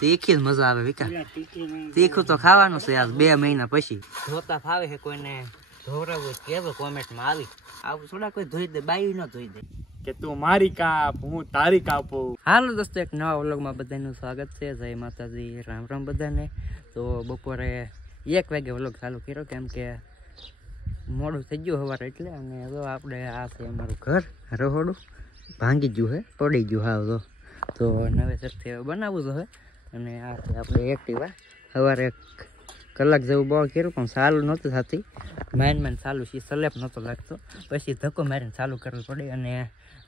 તીખી જ મજા આવે વિકા તીખું તો ખાવાનું છે આજ 2 મહિના પછી ધોતા ફાવે છે કોઈને ધોરાવું કેવો કોમેન્ટમાં આવી આવું થોડા કોઈ ધોઈ દે બાઈ ન ધોઈ દે કે તું મારી કાપ હું તારી કાપું. હાલો દોસ્તો એક નવા વ્લોગમાં બધાનું સ્વાગત છે. જય માતાજી, રામ રામ બધાને. તો બપોરે 1 વાગે વ્લોગ ચાલુ કર્યો કેમ કે મોડું થઈ ગયું સવારે એટલે. અને જો આપણે આ છે અમારું ઘર રહોડું ભાંગી ગયું છે પડી ગયું હાવ તો નવેસરથી બનાવવું તો હોય. અને આ છે આપણે એક્ટિવા સવારે 1 કલાક જેવું બળ કર્યું પણ ચાલુ નહોતું થતી માઇન ચાલુ છે સ્લેપ નહોતો લાગતો પછી ધક્કો મારીને ચાલુ કરવું પડે. અને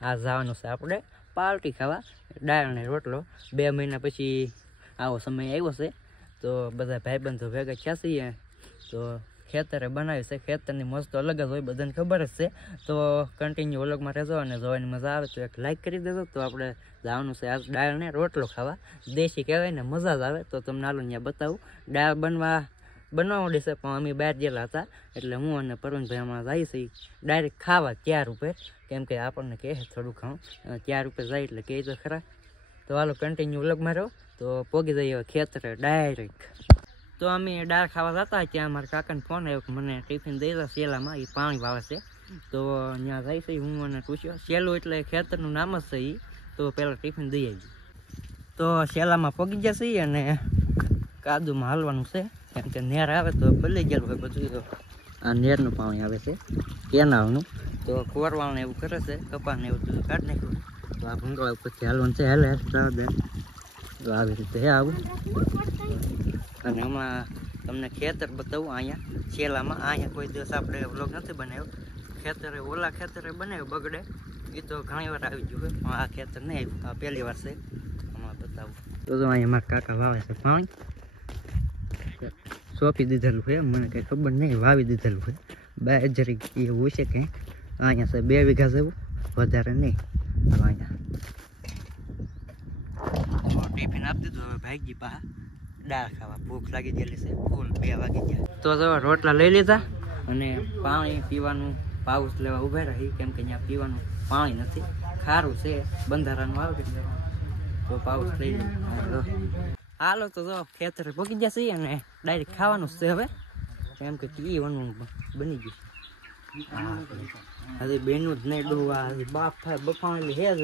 આ જવાનું છે આપણે પાર્ટી ખાવા દાળ અને રોટલો 2 મહિના પછી આવો સમય આવ્યો છે તો બધા ભાઈબંધો ભેગા થયા છીએ તો ખેતરે બનાવ્યું છે. ખેતરની મસ્ત અલગ જ હોય બધાને ખબર જ છે તો કન્ટિન્યુ વ્લોગમાં રહેજો અને જોવાની મજા આવે તો એક લાઈક કરી દેજો. તો આપણે જવાનું છે આ દાળ ને રોટલો ખાવા દેશી કહેવાય ને મજા જ આવે તો તમને હાલો ત્યાં બતાવું. દાળ બનવા માંડી છે પણ અમે બહાર ગયેલા હતા એટલે હું અને પરવીનભાઈ હમણાં જાય છે ડાયરેક્ટ ખાવા 4 ઉપર કેમ કે આપણને કહે થોડું ખાવું 4 ઉપર જાય એટલે કહે તો ખરા. તો હાલો કન્ટિન્યુ વ્લોગમાં રહો તો પોગી જઈએ ખેતરે ડાયરેક્ટ. તો અમે દાળ ખાવા જતા ત્યાં મારા કાકાને ફોન આવ્યો કે મને ટિફિન દઈ દો સેલામાં એ પાણી વાવે છે તો ત્યાં જાય છે. હું મને પૂછ્યો સેલું એટલે ખેતરનું નામ જ છે એ તો પહેલાં ટિફિન દઈ આવી. તો સેલામાં પગી જશે અને કાદુમાં હાલવાનું છે કેમ કે નેર આવે તો ભલે ગયેલું હોય બધું. તો આ નેરનું પાણી આવે છે કેનાલનું તો કોરવાળને એવું કરે છે કપાને એવું બધું કાઢી નાખ્યું. તો આ ભૂંગળા ઉપરથી હાલવાનું છે હાલે તો આવી રીતે હે આવું. અને હમણાં તમને ખેતર બતાવું અહીંયા શેલામાં. અહીંયા કોઈ દિવસ આપણે વ્લોગ નથી બનાવ્યો. ખેતરે ઓલા ખેતરે બનાવ્યું બગડે એ તો ઘણી વાર આવી ગયું પણ આ ખેતર નહીં આવ્યું આ પહેલી વાર છે. હમણાં બતાવું તો અહીંયા મારા કાકા વાવે છે પાણી સોંપી દીધેલું છે મને કંઈ ખબર નહીં વાવી દીધેલું છે 2 જરીક એવું છે કંઈ. અહીંયા છે 2 વીઘા જેવું વધારે નહીં. અહીંયા ટિફિન આપી દીધું હવે ભાગી પાહા દાળ ખાવા ભૂખ લાગી ગયેલી છે ફૂલ 2 વાગી ગયા. તો જો રોટલા લઈ લીધા અને પાણી પીવાનું પાઉચ લેવા ઉભા રહી કેમ કે ત્યાં પીવાનું પાણી નથી ખારું છે બંધારાનું આવે એટલે તો પાઉચ લઈ લીધું. હાલો તો જો ખેતરે પગી જશે અને ડાયરેક્ટ ખાવાનું છે હવે કેમ કે પીવાનું બની ગયું હજી બેનું જ નહીં ડોવા હજી બાપ થાય બફાણેલી હે જ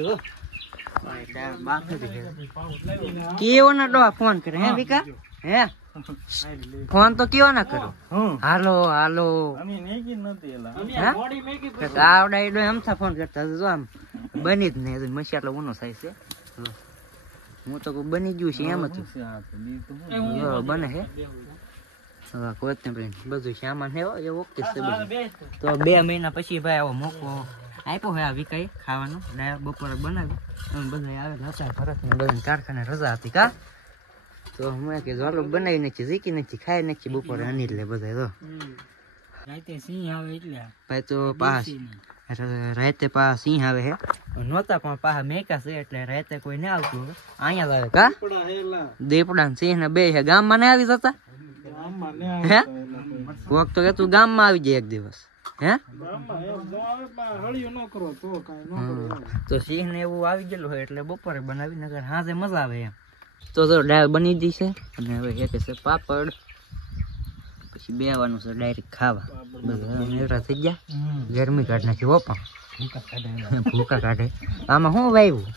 કેવો ના ડોવા ફોન કરે હે વિકા હે ફોન તો કેવો ના કરો હાલો હાલો આવડા અમથા ફોન કરતા જો આમ બની જ નહીં મસાલો ઊનો થાય છે. હું તો બની ગયું છે એમ હતું બને હે કોથમીર બધું સામાન હે એ ઓકે છે તો 2 મહિના પછી ભાઈ આવો મોકો આપ્યો હોય આ વિકાઈ ખાવાનું બપોરે બનાવ્યું બધા આવેલા હતા ભરતને બધા કારખાને રજા હતી કા તો મેં કે ચાલો બનાવી નાખી ઝીકી નાખી ખાઈ નાખી બપોરે અનિલ લે બધા તો ભાઈ તો પાસ રાતે પા સિંહ આવે હે નહોતા પણ પાહા મેકા છે એટલે રાતે કોઈ ને આવતું હવે અહીંયા આવે કા દીપડા સિંહ ને 2 હે ગામમાં ને આવી જતા હે કોક તો કે તું ગામમાં આવી જાય એક દિવસ હે તો સિંહ ને એવું આવી ગયેલું હોય એટલે બપોરે બનાવી નગર હાજે મજા આવે એમ. તો જો દાળ બની ગઈ છે અને હવે એક છે પાપડ પછી બેવાનું છે ડાયરેક્ટ ખાવા બધા નેવરા થઈ ગયા ગરમી કાઢ નાખી ઓપા ભૂકા કાઢે. આમાં શું વાવ્યું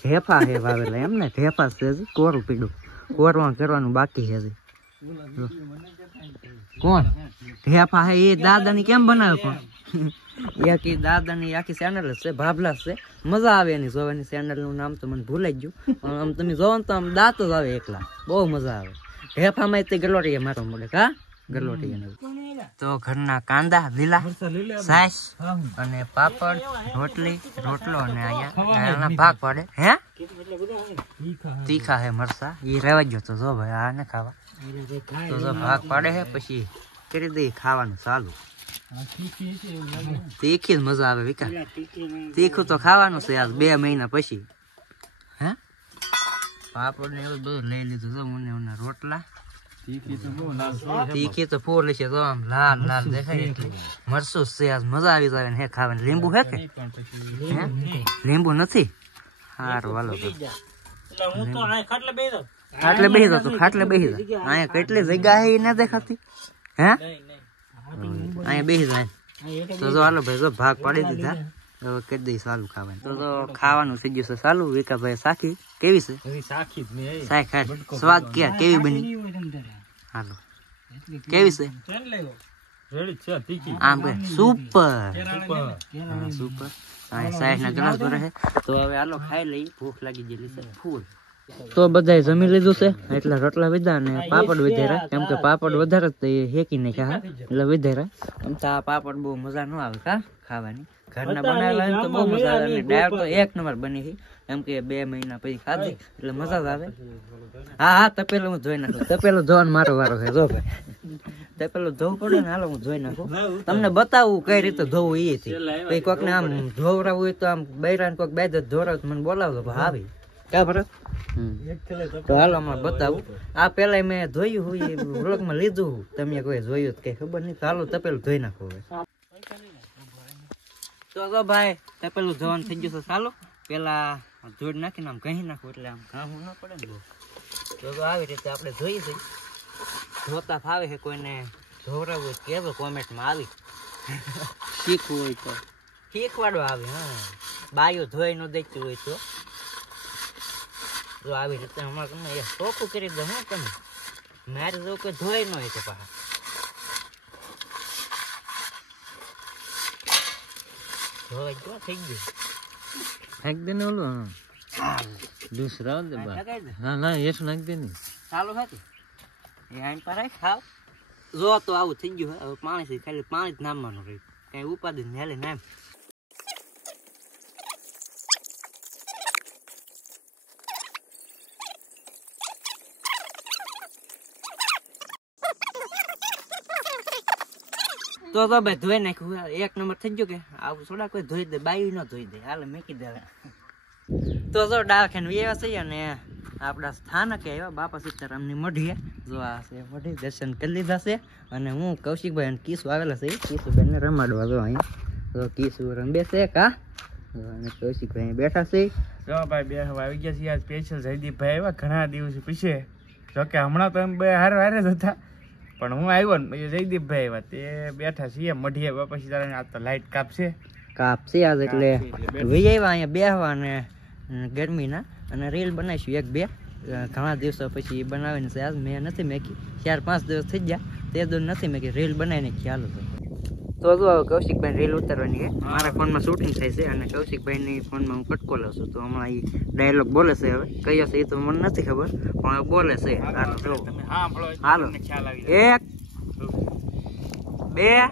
ઢેફા હે વાવેલા એમ ને ઢેફા છે કોરું પીડું કોરવાનું કરવાનું બાકી છે કોણ ઢેફા હે એ દાદાની કેમ બનાવે પણ એક દાદાની આખી ચેનલ છે ભાભલા છે મજા આવે એની જોવાની. ચેનલ નું નામ તો મને ભૂલાઈ ગયું પણ આમ તમે જોવો ને તો આમ દાંત જ આવે એકલા બહુ મજા આવે. ઢેફામાં તે ગલોટી મારો મળે કા ગલોટી તો ઘરના કાંદા લીલા સાસ અને પાપડ રોટલી રોટલો અને અહીંયા ભાગ પડે હે તીખા હે મરસા એ રહેવા ગયો તો જો ભાઈ આ ને ખાવા તો જો ભાગ પાડે હે પછી કરી દઈ ખાવાનું ચાલુ. તીખી જ મજા આવે વિકા તીખું તો ખાવાનું છે આજ 2 મહિના પછી હે પાપડ ને એવું બધું લઈ લીધું છે મને રોટલા તીખી તો ફૂલ છે તો આમ લાલ લાલ દેખાય એટલે મરસું છે આજ મજા આવી જાય ને હે ખાવાની. લીંબુ હે કે લીંબુ નથી સારું હાલો ખાટલે બેસી દો તો ખાટલે બેસી દો. અહીંયા કેટલી જગ્યા છે એ ના દેખાતી હે? અહીંયા બેસી જાય તો જો હાલો ભાઈ જો ભાગ પાડી દીધા. હવે કરી દઈ સાલું ખાવાનું. તો ખાવાનું થઈ ગયું છે ચાલુ. વિકાભાઈ સાખી કેવી છે? સાખ સ્વાદ ક્યાં કેવી બની? હાલો કેવી છે? આમ સુપર સુપર. સાહેબ ના ગ્લાસ ભરે છે તો હવે હાલો ખાઈ લઈ. ભૂખ લાગી ગયેલી છે ફૂલ. તો બધાય જમી લીધું છે એટલે રોટલા વિધા અને પાપડ વધાર્યા. કેમ કે પાપડ વધારે તો એ હેકી નાખ્યા એટલે વધાર્યા. આમ તો આ પાપડ બહુ મજા ન આવે કા ખાવાની. ઘરના બનાવેલા હોય તો બહુ મજા આવે. અને ડાયર તો એક નંબર બની છે. એમ કે 2 મહિના પછી ખાધી એટલે મજા જ આવે. હા તપેલું હું ધોઈ નાખું. તપેલું ધોવાનો મારો વારો છે. જો ભાઈ તપેલું ધોવું પડે ને. હાલો હું ધોઈ નાખું. તમને બતાવું કઈ રીતે ધોવું એ પછી કોઈક ને આમ ધોવરાવું હોય તો આમ બૈરાને કોઈક બે ધોરાવ મને બોલાવજો આવી કા ભરત. તો હાલો હમણાં બતાવું. આ પેલા મેં ધોયું હોય વ્લોગમાં લીધું. તમે કોઈ જોયું કઈ ખબર નહીં. તો હાલો તપેલું ધોઈ નાખો હવે. તો ભાઈ તપેલું ધોવાનું થઈ ગયું છે ચાલો. પેલા ધોઈ નાખીને આમ કહી નાખું એટલે આમ ઘાવું ના પડે ને બહુ. તો આવી રીતે આપણે ધોઈ જઈએ. ધોતા ફાવે છે કોઈને ધોવરાવું હોય કહેજો કોમેન્ટમાં. આવી શીખવું હોય તો શીખવાડવા આવે. હા બાયો ધોઈ ન દેતું હોય તો જો આવી રીતે અમારે તમે ચોખ્ખું કરી દો. હું તમે મારે જો કોઈ ધોઈ ન હોય તો પાછા ધોઈ ગયો થઈ ગયું. ફેંક દે ને ઓલું. દૂસરા દે હા ના એસ નાખ દે ને ચાલુ હતી એ આઈન પર ખાવ. જો તો આવું થઈ ગયું. હવે પાણી છે ખાલી પાણી જ નામવાનું રહ્યું. કઈ ઉપાધિ ને નામ. તો ભાઈ ધોઈ નાખ્યું. એક નંબર થઈ ગયો. કે આવું થોડા કોઈ ધોઈ દે બાયું ન ધોઈ દે. હાલ મેકી દે. તો જો ડાળખાને વ્યવા છે અને આપણા સ્થાનકે આવ્યા બાપા સીતારામની મઢીએ. જો આ છે મઢી. દર્શન કરી લીધા છે અને હું કૌશિકભાઈ અને કીસુ આવેલા છે. કીસુબેન ને રમાડવા જો અહીંયા. તો કીસુ રમે છે કા અને કૌશિકભાઈ બેઠા છે. જો ભાઈ બે હવે આવી ગયા છે. આ સ્પેશિયલ જયદીપભાઈ આવ્યા ઘણા દિવસ પછી. જોકે હમણાં તો એમ બે હારે જ હતા પણ હું આવ્યો ને પછી જયદીપભાઈ આવ્યા તે બેઠા છીએ મઢીએ બાપા સીતારામ. આ તો લાઈટ કાપશે આજ એટલે આવ્યા અહીંયા બેહવા અને ગરમીના અને રીલ બનાવીશું 1-2. ઘણા દિવસો પછી બનાવીને છે. આજ મેં નથી મેકી. 4-5 દિવસ થઈ ગયા તે દૂર નથી મેકી. રીલ બનાવીને ખ્યાલ હતો. તો જો હવે કૌશિકભાઈ રીલ ઉતારવાની છે. મારા ફોનમાં શૂટિંગ થાય છે અને કૌશિકભાઈની ફોનમાં હું કટકો લઉં છું. તો હમણાં એ ડાયલોગ બોલે છે. હવે કયો છે એ તો મને નથી ખબર પણ હવે બોલે છે. હાલો 1 2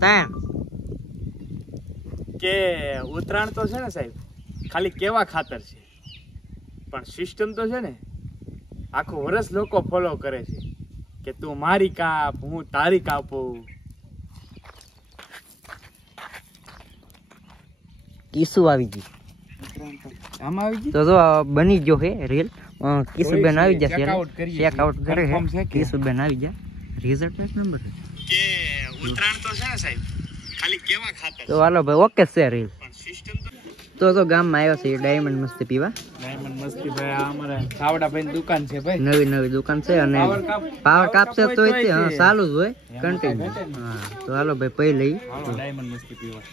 3 કે ઉત્તરાયણ તો છે ને સાહેબ ખાલી કેવા ખાતર છે પણ સિસ્ટમ તો છે ને આખું વર્ષ લોકો ફોલો કરે છે કે તું મારી કાપ હું તારી કાપું. કીસુ આવી ગઈ. આમાં આવી ગઈ તો જો બની ગયો છે રીલ. કીસુબેન આવી જશે. ચેક આઉટ કરે છે. કીસુબેન આવી જાય. રિઝલ્ટ નેક્સ્ટ નંબર છે કે ઉત્તરાયણ તો છે ને સાહેબ ખાલી કેવા ખાતર. તો હાલો ભાઈ ઓકે છે રીલ. પણ સિસ્ટમ તો ગામમાં આવ્યો છે ડાયમંડ મસ્તી પીવા. ડાયમંડ મસ્તી ભાઈ આ અમારા સાવડાભાઈની દુકાન છે ભાઈ. નવી દુકાન છે અને પાવર કાપશે તો ચાલુ જ હોય કન્ટિન્યુ. હા તો હાલો ભાઈ પી લઈ. ડાયમંડ મસ્તી પીવા.